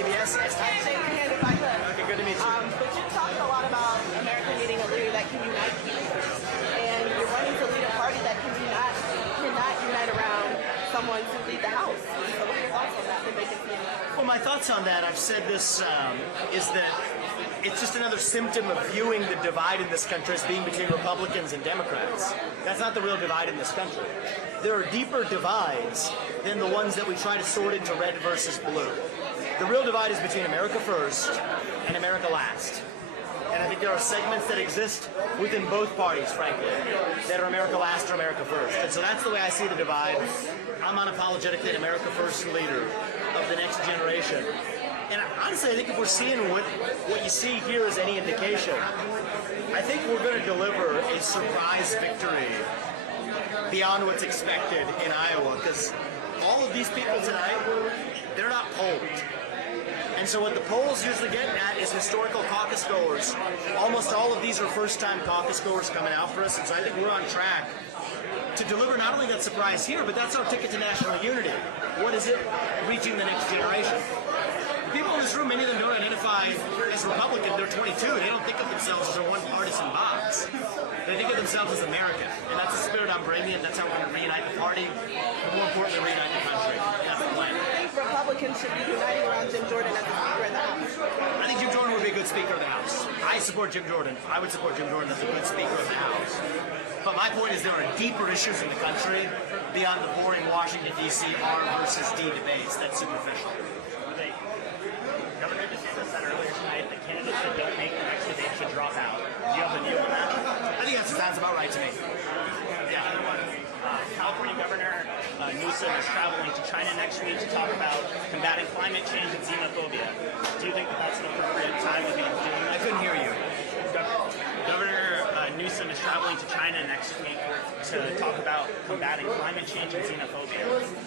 CBS. Nice to Shake your hand if I could. Okay, good to meet you. But you talked a lot about America needing a leader that can unite people. And you're running to lead a party that cannot unite around someone to lead the House. So what are your thoughts on that? Well, my thoughts on that, I've said this, is that it's just another symptom of viewing the divide in this country as being between Republicans and Democrats. That's not the real divide in this country. There are deeper divides than the ones that we try to sort into red versus blue. The real divide is between America first and America last. And I think there are segments that exist within both parties, frankly, that are America last or America first. And so that's the way I see the divide. I'm unapologetically an America first leader of the next generation. And honestly, I think if we're seeing what you see here is any indication, I think we're going to deliver a surprise victory beyond what's expected in Iowa, because all of these people tonight, they're not polled. And so what the polls usually get at is historical caucus goers. Almost all of these are first-time caucus goers coming out for us, and so I think we're on track to deliver not only that surprise here, but that's our ticket to national unity. What is it? Reaching the next generation. The people in this room, many of them don't identify as Republican. They're 22. They don't think of themselves as a one-partisan box. They think of themselves as American, and that's the spirit I'm bringing, and that's how we're going to reunite the party, and more importantly, reunite the country. That's the plan. I think Republicans should be uniting around Jim Jordan as the Speaker of the House. I think Jim Jordan would be a good Speaker of the House. I support Jim Jordan. I would support Jim Jordan as a good Speaker of the House. But my point is there are deeper issues in the country beyond the boring Washington, D.C. R versus D debates. That's superficial. Governor DeSantis said earlier tonight that candidates that don't make the next debate should drop out. Do you have a view on that? I think that sounds about right to me. Yeah. California Governor Newsom is traveling to China next week to talk about combating climate change and xenophobia. Do you think that that's an appropriate time to be doing that? I couldn't hear you. Governor Newsom is traveling to China next week to talk about combating climate change and xenophobia.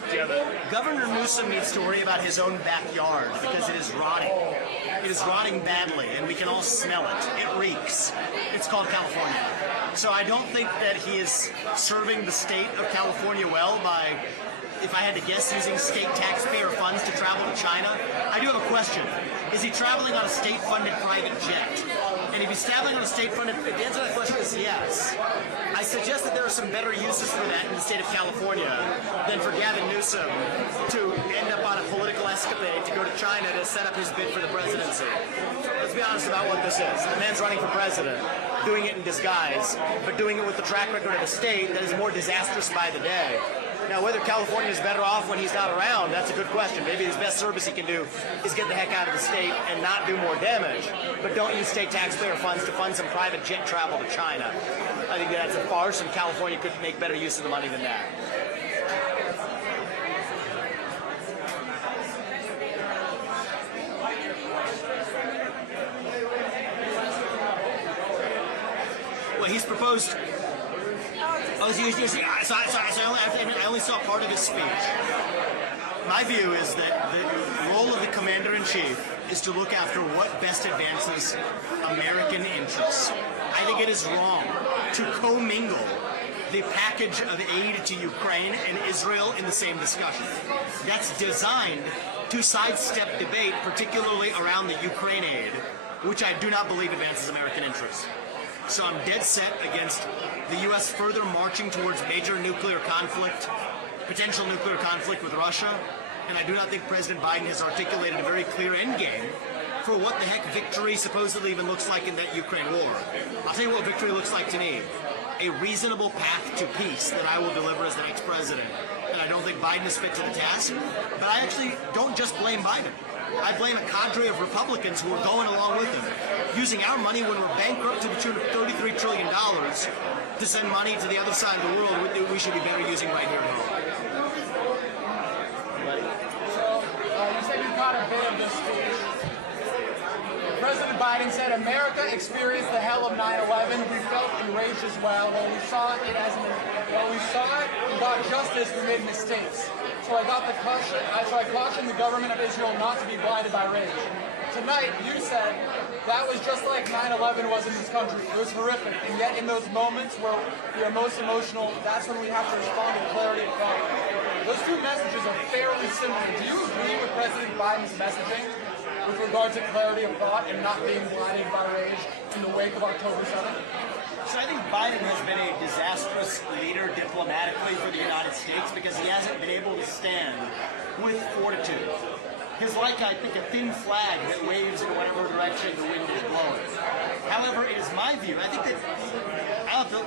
Do you have a... Governor Newsom needs to worry about his own backyard because it is rotting. It is rotting badly, and we can all smell it. It reeks. It's called California. So I don't think that he is serving the state of California well by, if I had to guess, using state taxpayer funds to travel to China. I do have a question. Is he traveling on a state-funded private jet? And if he's traveling on a state-funded, the answer to that question is yes. I suggest that there are some better uses for that in the state of California than for Gavin Newsom to end up on a political escapade to go to China to set up his bid for the presidency. Let's be honest about what this is. The man's running for president, doing it in disguise, but doing it with the track record of a state that is more disastrous by the day. Now, whether California is better off when he's not around, that's a good question. Maybe his best service he can do is get the heck out of the state and not do more damage. But don't use state taxpayer funds to fund some private jet travel to China. I think that's a farce, and California could make better use of the money than that. Well, he's proposed... Oh, I only saw part of his speech. My view is that the role of the commander-in-chief is to look after what best advances American interests. I think it is wrong to commingle the package of aid to Ukraine and Israel in the same discussion. That's designed to sidestep debate, particularly around the Ukraine aid, which I do not believe advances American interests. So I'm dead set against the U.S. further marching towards major nuclear conflict, potential nuclear conflict with Russia, and I do not think President Biden has articulated a very clear endgame for what the heck victory supposedly even looks like in that Ukraine war. I'll tell you what victory looks like to me. A reasonable path to peace that I will deliver as the next president. And I don't think Biden is fit to the task, but I actually don't just blame Biden. I blame a cadre of Republicans who are going along with him, using our money when we're bankrupt to the tune of $33 trillion to send money to the other side of the world we should be better using right here at home. So, you said you caught a bit of this speech. President Biden said, America experienced the hell of 9/11. We felt enraged as well. While we saw it, we got justice, we made mistakes. So I cautioned the government of Israel not to be blinded by rage. Tonight, you said that was just like 9/11 was in this country. It was horrific. And yet in those moments where we are most emotional, that's when we have to respond with clarity of thought. Those two messages are fairly similar. Do you agree with President Biden's messaging with regard to clarity of thought and not being blinded by rage in the wake of October 7th? So I think Biden has been a disastrous leader diplomatically for the United States because he hasn't been able to stand with fortitude. He's like, I think, a thin flag that waves in whatever direction the wind is blowing. However, it is my view, I think that, I'll have to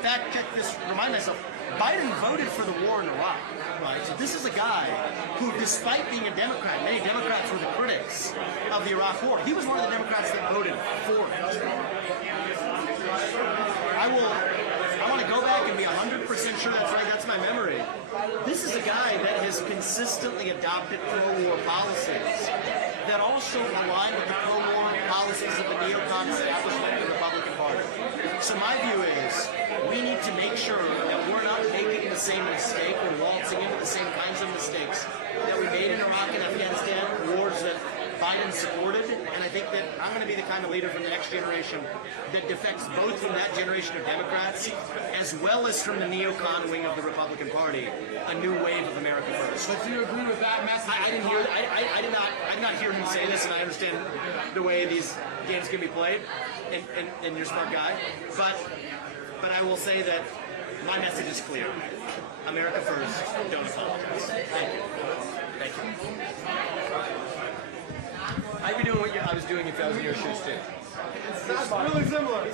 fact check this, remind myself, Biden voted for the war in Iraq, right? So this is a guy who, despite being a Democrat, many Democrats were the critics of the Iraq war. He was one of the Democrats that voted for it. I want to go back and be 100% sure that's right. That's my memory. This is a guy that has consistently adopted pro-war policies that also align with the pro-war policies of the neocon establishment of the Republican Party. So my view is we need to make sure that we're not making the same mistake or waltzing into the same kinds of mistakes that we made in Iraq and Afghanistan, wars that Biden supported, and I think that I'm going to be the kind of leader from the next generation that defects both from that generation of Democrats as well as from the neocon wing of the Republican Party, a new wave of America First. But do you agree with that message? I didn't hear. I did not hear him say this, and I understand the way these games can be played, and you're a smart guy. But I will say that my message is clear: America First. Don't apologize. Thank you. Thank you. I'd be doing what I was doing if I was in your shoes too. It's really similar.